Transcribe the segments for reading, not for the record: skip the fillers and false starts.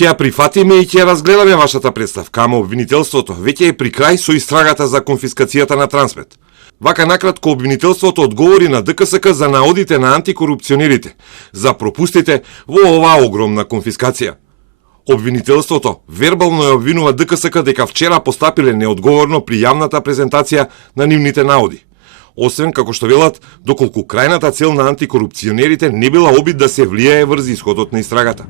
Ќе ја прифатиме и ќе ја разгледаме вашата представка, ама обвинителството веќе е при крај со истрагата за конфискацијата на Трансмет. Вака накратко обвинителството одговори на ДКСК за наодите на антикорупционерите, за пропустите во оваа огромна конфискација. Обвинителството вербално ја обвинува ДКСК дека вчера постапиле неодговорно при јавната презентација на нивните наоди. Освен, како што велат, доколку крајната цел на антикорупционерите не била обид да се влијае врз исходот на истрагата.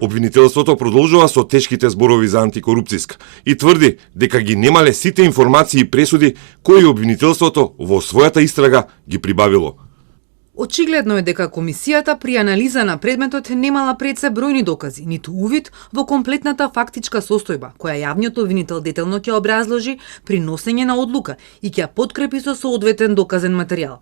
Обвинителството продолжува со тешките зборови за антикорупцијска и тврди дека ги немале сите информации и пресуди кои обвинителството во својата истрага ги прибавило. Очигледно е дека комисијата при анализа на предметот немала пред се бројни докази, ниту увид во комплетната фактичка состојба, која јавниот обвинител детелно ќе образложи при носење на одлука и ќе ја подкрепи со соодветен доказен материјал.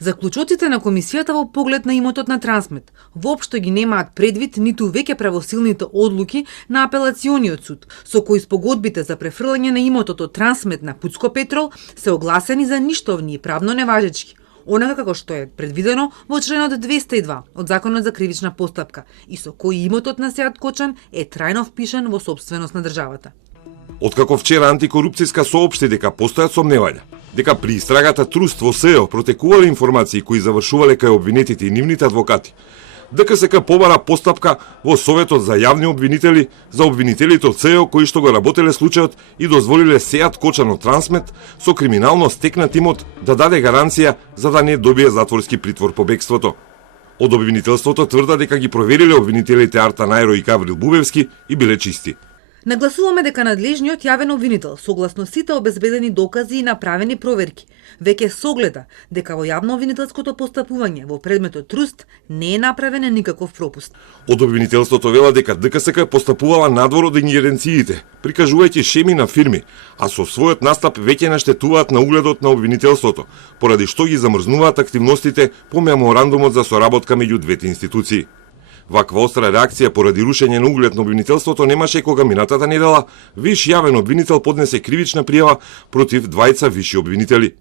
Заклучоците на комисијата во поглед на имотот на Трансмет воопшто ги немаат предвид ниту веќе правосилните одлуки на апелациониот суд, со кои спогодбите за префрлање на имотот од Трансмет на Пуцко Петрол се огласени за ништовни и правно неважечки, онака како што е предвидено во членот 202 од Законот за кривична постапка и со кој имотот на Сеат Кочан е трајно впишан во сопственост на државата. Откако вчера антикорупцијска соопшти дека постојат сомневања, дека при истрагата Труст во СЕО протекувале информации кои завршувале кај обвинетите и нивните адвокати, ДКСК побара постапка во Советот за јавни обвинители за обвинителите од СЕО кои што го работеле случајот и дозволиле Сеат Кочан од Трансмет со криминално стекнат имот да даде гаранција за да не добие затворски притвор по бегството. Од обвинителството тврда дека ги провериле обвинителите Арта Најро и Гаврил Бубевски и биле чисти. Нагласуваме дека надлежниот јавен обвинител, согласно сите обезбедени докази и направени проверки, веќе согледа дека во јавно-обвинителското постапување во предметот Труст не е направен никаков пропуст. Од обвинителството вела дека ДКСК постапувала надвор од ингеренциите, прикажувајќи шеми на фирми, а со својот настап веќе наштетуваат на угледот на обвинителството, поради што ги замрзнуваат активностите по меморандумот за соработка меѓу двете институции. Ваква остра реакција поради рушење на углед на обвинителството немаше кога минатата недела виш јавен обвинител поднесе кривична пријава против двајца виши обвинители.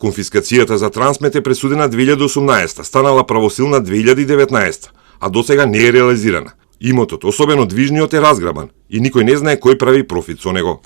Конфискацијата за Трансмет е пресудена 2018, станала правосилна 2019, а досега не е реализирана. Имотот, особено движниот, е разграбан и никој не знае кој прави профит со него.